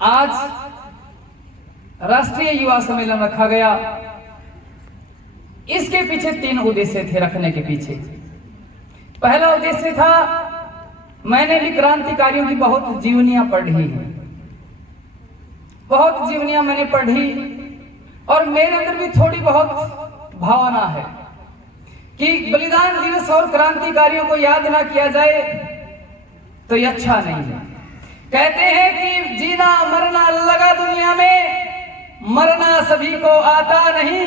आज राष्ट्रीय युवा सम्मेलन रखा गया। इसके पीछे 3 उद्देश्य थे रखने के पीछे। पहला उद्देश्य था, मैंने भी क्रांतिकारियों की बहुत जीवनियां पढ़ी हैं, बहुत जीवनियां मैंने पढ़ी और मेरे अंदर भी थोड़ी बहुत भावना है कि बलिदान दिवस और क्रांतिकारियों को याद ना किया जाए तो ये अच्छा नहीं है। कहते हैं कि जीना मरना लगा दुनिया में, मरना सभी को आता नहीं,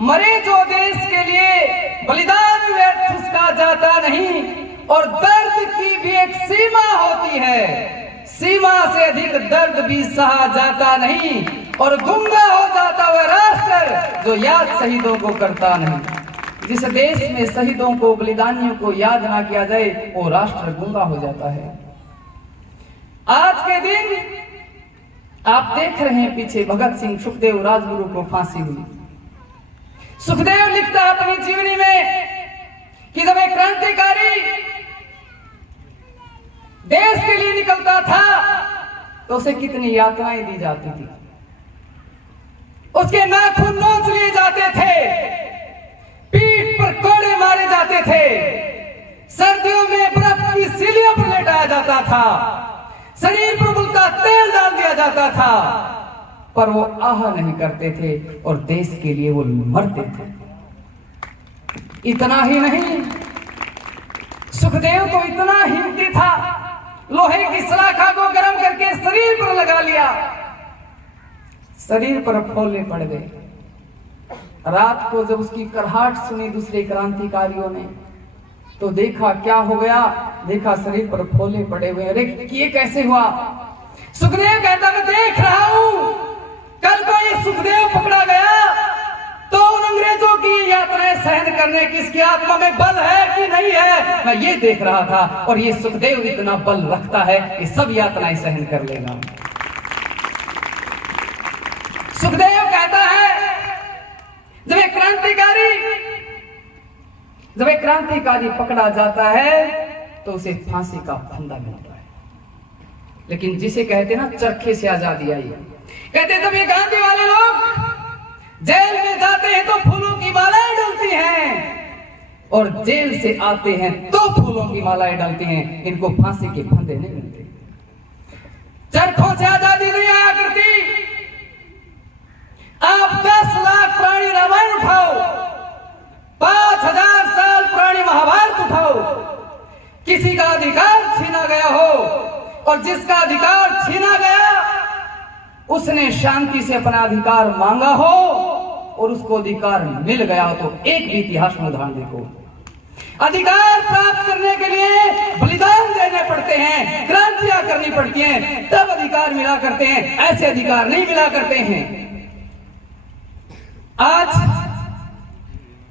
मरे जो देश के लिए बलिदान व्यर्थ उसका जाता नहीं। और दर्द की भी एक सीमा होती है, सीमा से अधिक दर्द भी सहा जाता नहीं। और गुंगा हो जाता हुआ राष्ट्र जो याद शहीदों को करता नहीं। जिस देश में शहीदों को बलिदानियों को याद ना किया जाए वो राष्ट्र गुंगा हो जाता है। आज के दिन आप देख रहे हैं पीछे भगत सिंह, सुखदेव, राजगुरु को फांसी हुई। सुखदेव लिखता है अपनी जीवनी में कि जब एक क्रांतिकारी देश के लिए निकलता था तो उसे कितनी यातनाएं दी जाती थी। उसके नाखून नोच लिए जाते थे, पीठ पर कोड़े मारे जाते थे, सर्दियों में बर्फ की सीलियों पर लेटाया जाता था, शरीर पर उनका तेल डाल दिया जाता था, पर वो आह नहीं करते थे और देश के लिए वो मरते थे। इतना ही नहीं, सुखदेव तो इतना हिम्मती था, लोहे की सलाखा को गर्म करके शरीर पर लगा लिया, शरीर पर फोले पड़ गए। रात को जब उसकी करहाट सुनी दूसरे क्रांतिकारियों ने तो देखा क्या हो गया, देखा शरीर पर फोले पड़े हुए। अरे ये कैसे हुआ? सुखदेव कहता मैं देख रहा हूं, कल को ये सुखदेव पकड़ा गया तो उन अंग्रेजों की यातनाएं सहन करने की इसकी आत्मा में बल है कि नहीं है, मैं ये देख रहा था। और ये सुखदेव इतना बल रखता है, ये सब यातनाएं सहन कर लेगा। सुखदेव कहता है जब एक क्रांतिकारी पकड़ा जाता है तो उसे फांसी का फंदा मिलता है। लेकिन जिसे कहते ना चरखे से आजादी आई, कहते जब ये गांधी वाले लोग जेल में जाते हैं तो फूलों की मालाएं डलती हैं और जेल से आते हैं तो फूलों की मालाएं डलती हैं, इनको फांसी के फंदे नहीं मिलते। चरखों से आजादी नहीं आया करती। आप 10 लाख पुरानी रामायण उठाओ, 5000 साल पुरानी महाभारत उठाओ, किसी का अधिकार छीना गया हो और जिसका अधिकार छीना गया उसने शांति से अपना अधिकार मांगा हो और उसको अधिकार मिल गया हो तो एक भी इतिहास में उदाहरण देखो। अधिकार प्राप्त करने के लिए बलिदान देने पड़ते हैं, क्रांतियां करनी पड़ती हैं, तब अधिकार मिला करते हैं, ऐसे अधिकार नहीं मिला करते हैं। आज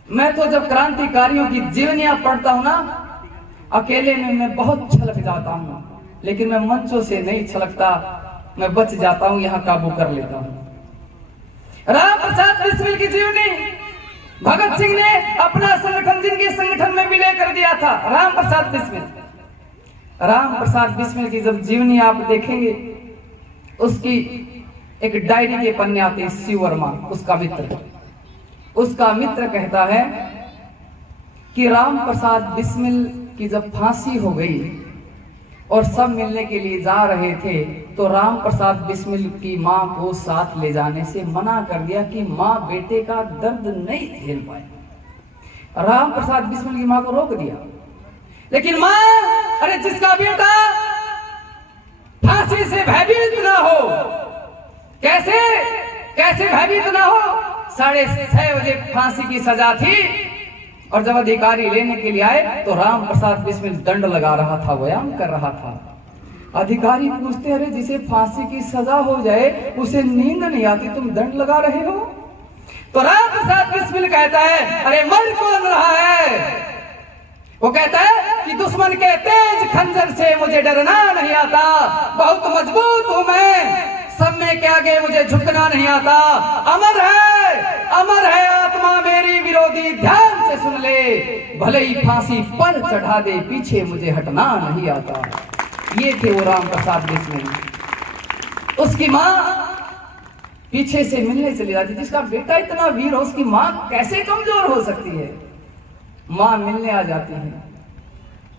मैं तो जब क्रांतिकारियों की जीवनियां पढ़ता हूं ना, अकेले में मैं बहुत छलक जाता हूं, लेकिन मैं मंचों से नहीं छलकता, मैं बच जाता हूं, यहां काबू कर लेता हूं। राम प्रसाद बिस्मिल की जीवनी भगत सिंह ने अपना संगठन जिनके संगठन में विलय कर दिया था, राम प्रसाद बिस्मिल की जब जीवनी आप देखेंगे, उसकी एक डायरी के पन्ने आते हैं। शिव वर्मा उसका मित्र कहता है कि राम प्रसाद बिस्मिल की जब फांसी हो गई और सब मिलने के लिए जा रहे थे तो राम प्रसाद बिस्मिल की मां को साथ ले जाने से मना कर दिया कि मां बेटे का दर्द नहीं झेल पाए। राम प्रसाद बिस्मिल की मां को रोक दिया, लेकिन मां, अरे जिसका बेटा फांसी से भयभीत ना हो, कैसे भयभीत ना हो। 6:30 बजे फांसी की सजा थी और जब अधिकारी लेने के लिए आए तो राम प्रसाद बिस्मिल दंड लगा रहा था, व्यायाम कर रहा था। अधिकारी पूछते, अरे जिसे फांसी की सजा हो जाए उसे नींद नहीं आती, तुम दंड लगा रहे हो? तो राम प्रसाद बिस्मिल कहता है, अरे मर कौन रहा है? वो कहता है कि दुश्मन के तेज खंजर से मुझे डरना नहीं आता, बहुत मजबूत हूं मैं, सब में के आगे मुझे झुकना नहीं आता। अमर है आत्मा मेरी विरोधी, ध्यान से सुन ले, भले ही फांसी पर चढ़ा दे, पीछे मुझे हटना नहीं आता। ये थे वो राम प्रसाद बिस्मिल। उसकी माँ पीछे से मिलने चली जाती। जिसका बेटा इतना वीर हो, उसकी माँ कैसे कमजोर हो सकती है। माँ मिलने आ जाती है,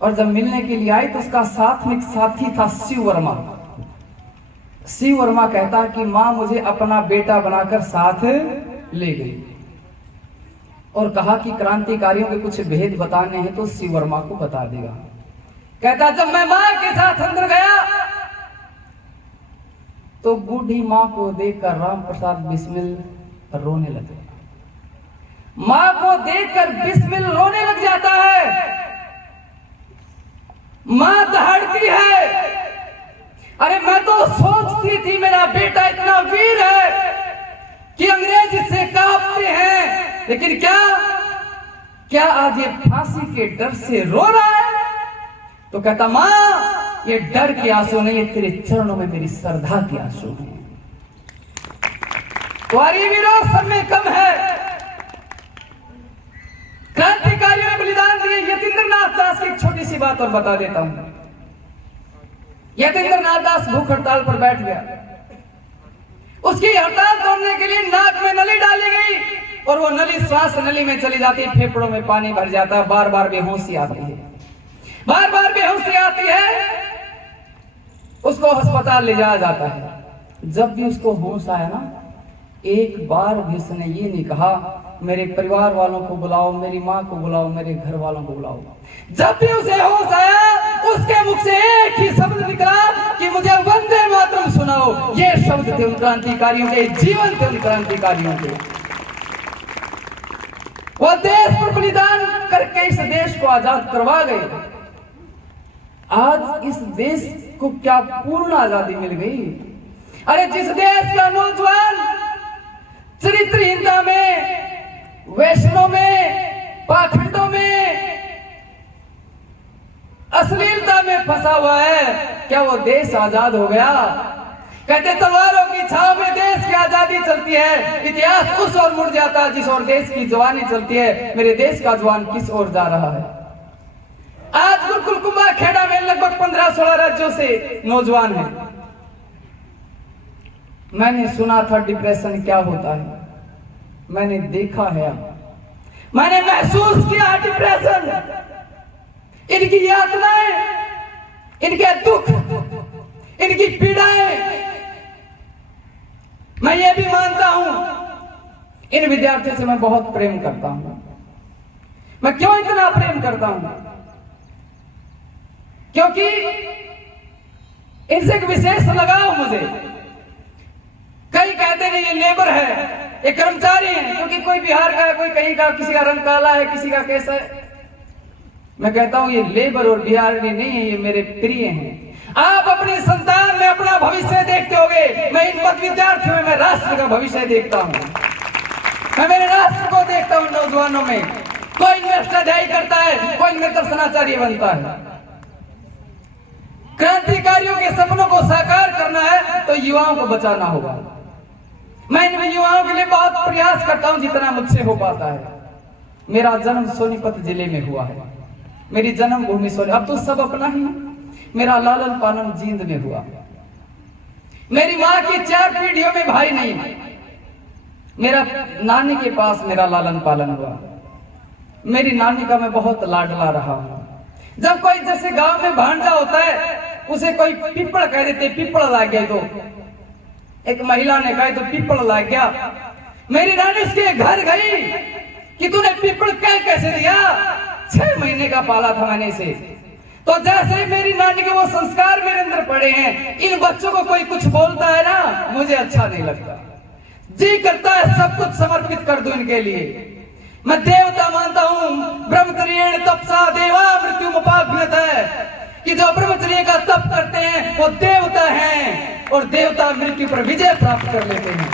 और जब मिलने के लिए आई तो उसका साथमिक साथी था शिव वर्मा। शिव वर्मा कहता कि माँ मुझे अपना बेटा बनाकर साथ ले गई, और कहा कि क्रांतिकारियों के कुछ भेद बताने हैं तो शिव वर्मा को बता देगा। कहता जब मैं माँ के साथ अंदर गया तो बूढ़ी माँ को देखकर राम प्रसाद बिस्मिल रोने लगे। माँ को देखकर बिस्मिल रोने लग जाता है। माँ दहाड़ती है, अरे मैं तो सोचती थी मेरा बेटा इतना वीर है कि अंग्रेज इससे कांपते हैं, लेकिन क्या आज ये फांसी के डर से रो रहा है। तो कहता माँ ये डर के आंसू नहीं, ये तेरे चरणों में मेरी श्रद्धा के आंसू हैं। तुम्हारी विरोध सब में कम है। क्रांतिकारियों ने बलिदान दिए। यतीन्द्रनाथ दास की एक छोटी सी बात और बता देता हूं। यतीन्द्रनाथ दास भूख हड़ताल पर बैठ गया। उसकी हड़ताल तोड़ने के लिए नाक में नली डाली गई, और वो नली श्वास नली में चली जाती है, फेफड़ों में पानी भर जाता है, बार बार बेहोशी आती है, बार बार बेहोशी आती है। उसको अस्पताल ले जाया जाता है। जब भी उसको होश आया ना, एक बार भी उसने ये नहीं कहा मेरे परिवार वालों को बुलाओ, मेरी माँ को बुलाओ, मेरे घर वालों को बुलाओ। जब भी उसे होश आया, उसके मुख से एक ही शब्द निकला कि मुझे वंदे मातरम सुनाओ। ये शब्द थे उन क्रांतिकारियों के, जीवन थे उन क्रांतिकारियों के। वो देश पर बलिदान करके इस देश को आजाद करवा गए। आज इस देश को क्या पूर्ण आजादी मिल गई। अरे जिस देश का नौजवान चरित्रहीनता में, वैष्णव में, पाखंडों में, अश्लीलता में फंसा हुआ है, क्या वो देश आजाद हो गया। कहते तलवारों की छाव में देश की आजादी चलती है। इतिहास उस ओर मुड़ जाता है जिस ओर देश की जवानी चलती है। मेरे देश का जवान किस ओर जा रहा है। आज गुरुकुल कुंभा खेड़ा में लगभग 15-16 राज्यों से नौजवान हैं। मैंने सुना था डिप्रेशन क्या होता है, मैंने देखा है, मैंने महसूस किया डिप्रेशन। इनकी यातनाएं, इनके दुख, इनकी पीड़ाएं। मैं ये भी मानता हूं इन विद्यार्थियों से मैं बहुत प्रेम करता हूं। मैं क्यों इतना प्रेम करता हूं? क्योंकि इनसे एक विशेष लगाव मुझे। कई कहते नहीं ये लेबर है, ये कर्मचारी है, क्योंकि कोई बिहार का है, कोई कहीं का, किसी का रंग काला है, किसी का कैसा है। मैं कहता हूं ये लेबर और बिहारी नहीं है, ये मेरे प्रिय हैं। आप अपनी संतान में अपना भविष्य देखते होगे। मैं इन मत विद्यार्थियों में मैं राष्ट्र का भविष्य देखता हूं। मैं मेरे राष्ट्र को देखता हूं नौजवानों में। कोई इन्वेस्ट अध्याय करता है, कोई दर्शनाचार्य बनता है। क्रांतिकारियों के सपनों को साकार करना है तो युवाओं को बचाना होगा। मैं इन युवाओं के लिए बहुत प्रयास करता हूं जितना मुझसे हो पाता है। मेरा जन्म सोनीपत जिले में हुआ है, मेरी जन्मभूमि सोनी। अब तो सब अपना ही। मेरा लालन पालन जींद में हुआ। मेरी माँ की 4 पीढ़ियों में भाई नहीं। मेरा नानी के पास मेरा लालन पालन हुआ। मेरी नानी का मैं बहुत लाडला रहा हूं। जब कोई जैसे गांव में भांजा होता है, उसे कोई पिपड़ कह देते, पिपड़ लाग गया। तो एक महिला ने कहा तो पिपड़ लाग गया। मेरी नानी उसके घर गई कि तूने पिपड़ कैसे दिया। 6 महीने का पाला था मैंने इसे। तो जैसे मेरी नानी के वो संस्कार मेरे अंदर पड़े हैं, इन बच्चों को कोई कुछ बोलता है ना, मुझे अच्छा नहीं लगता। जी करता है सब कुछ समर्पित कर दूं इनके लिए। मैं देवता मानता हूं, ब्रह्मचर्य तपसा देवा मृत्यु मुपाग्नत है, कि जो ब्रह्मचर्य का तप करते हैं वो देवता हैं, और देवता मृत्यु पर विजय प्राप्त कर लेते हैं।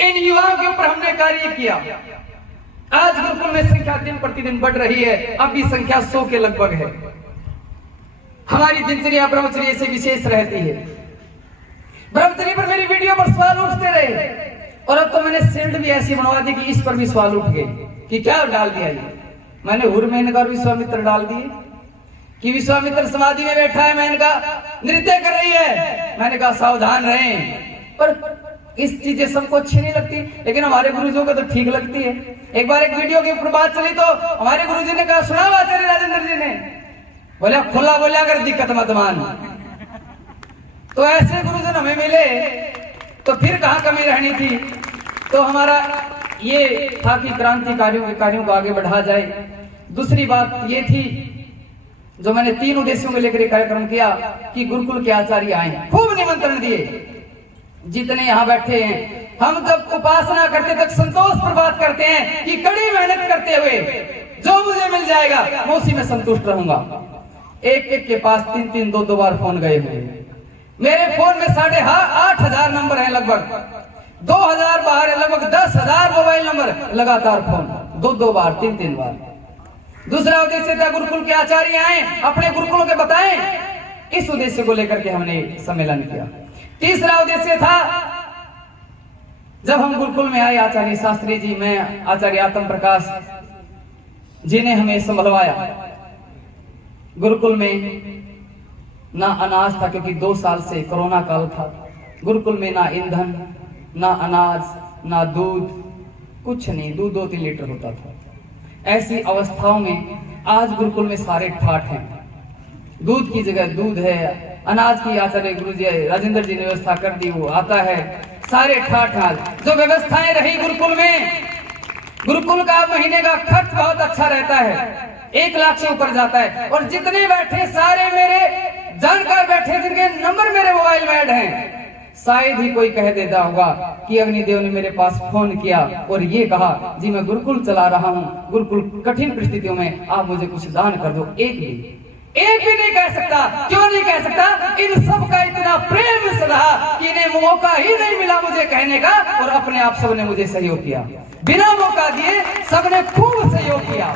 इन युवाओं के ऊपर हमने कार्य किया। आज गुरुकुल में संख्या दिन प्रतिदिन बढ़ रही है। अभी संख्या 100 के लगभग है। हमारी दिनचर्या ब्रह्मचर्य से विशेष रहती है। ब्रह्मचर्य पर मेरी वीडियो पर सवाल उठते रहे, और अब तो मैंने शील्ड भी ऐसी बनवा दी कि इस पर भी सवाल उठ गए कि क्या डाल दिया ये। मैंने हुरमेन का विश्वामित्र डाल दिए कि विश्वामित्र समाधि में बैठा है, मैंने कहा नृत्य कर रही है, मैंने कहा सावधान रहें। पर इस चीजें सबको अच्छी नहीं लगती, लेकिन हमारे गुरुजियों को तो ठीक लगती है। एक बार एक वीडियो के ऊपर बात चली तो हमारे गुरुजी ने कहा, सुना आचार्य राजेंद्र जी ने, बोला खुला बोला कर दिक्कत मत मान। तो ऐसे गुरुजन हमें मिले तो फिर कहाँ कमी रहनी थी। तो हमारा ये था कि क्रांतिकारियों के कार्यों को आगे बढ़ा जाए। दूसरी बात ये थी जो मैंने 3 उद्देश्यों को लेकर कार्यक्रम किया कि गुरुकुल के आचार्य आए, खूब निमंत्रण दिए। जितने यहाँ बैठे हैं, हम जब उपासना करते तक संतोष पर बात करते हैं कि कड़ी मेहनत करते हुए जो मुझे मिल जाएगा मैं उसी में संतुष्ट रहूंगा। एक एक के पास 3-3 2-2 बार फोन गए हुए। मेरे फोन में 8,500 नंबर है, लगभग 2,000 बाहर है, लगभग 10,000 मोबाइल नंबर, लगातार फोन 2-2 बार 3-3 बार। दूसरा उद्देश्य था गुरुकुल के आचार्य आए, अपने गुरुकुलों के बताएं, इस उद्देश्य को लेकर के हमने सम्मेलन किया। तीसरा उद्देश्य था, जब हम गुरुकुल में आए, आचार्य शास्त्री जी, मैं आचार्य आत्म प्रकाश जी ने हमें संभलवाया। गुरुकुल में ना अनाज था, क्योंकि 2 साल से कोरोना काल था। गुरुकुल में ना ईंधन, ना अनाज, ना दूध, कुछ नहीं, दूध 2-3 लीटर होता था। ऐसी अवस्थाओं में आज गुरुकुल में सारे ठाठ हैं। दूध की जगह दूध है, अनाज की आचार्य गुरुजी राजेंद्र जी ने व्यवस्था कर दी, वो आता है, सारे ठाठ आज जो व्यवस्थाएं रही गुरुकुल में। गुरुकुल का महीने का खर्च बहुत अच्छा रहता है, 1 लाख से ऊपर जाता है। और जितने बैठे सारे मेरे जानकार बैठे, जिनके नंबर मेरे मोबाइल में ऐड हैं। शायद ही कोई कह देता होगा कि अग्निदेव ने मेरे पास फोन किया और ये कहा, जी मैं गुरुकुल चला रहा हूँ, गुरुकुल कठिन परिस्थितियों में आप मुझे कुछ दान कर दो। एक भी नहीं कह सकता। क्यों नहीं कह सकता? इन सब का इतना प्रेम से रहा कि इन्हें मौका ही नहीं मिला मुझे कहने का, और अपने आप सबने मुझे सहयोग किया। बिना मौका दिए सबने खूब सहयोग किया।